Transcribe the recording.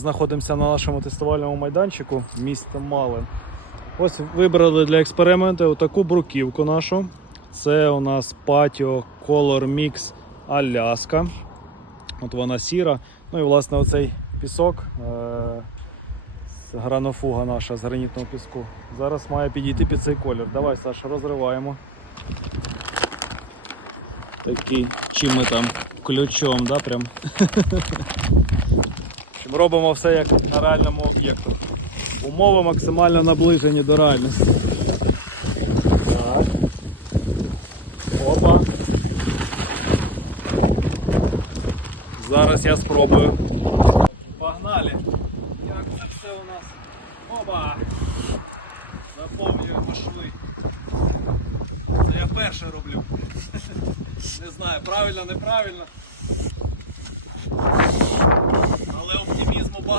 Знаходимося на нашому тестувальному майданчику міста Малин. Ось вибрали для експерименту таку бруківку нашу. Це у нас Patio Color Mix Аляска. От вона сіра. Ну і власне оцей пісок. Е- гранофуга наша з гранітного піску. Зараз має підійти під цей колір. Давай, Саша, розриваємо. Такий, чим ми там ключом, да, прям. Общем, Робимо все як на реальному об'єкту. Умови максимально наближені до реальності. Опа. Зараз я спробую. Погнали. Як це все у нас? Опа! Заповнюємо шви. Це я вперше роблю. Не знаю, правильно, неправильно.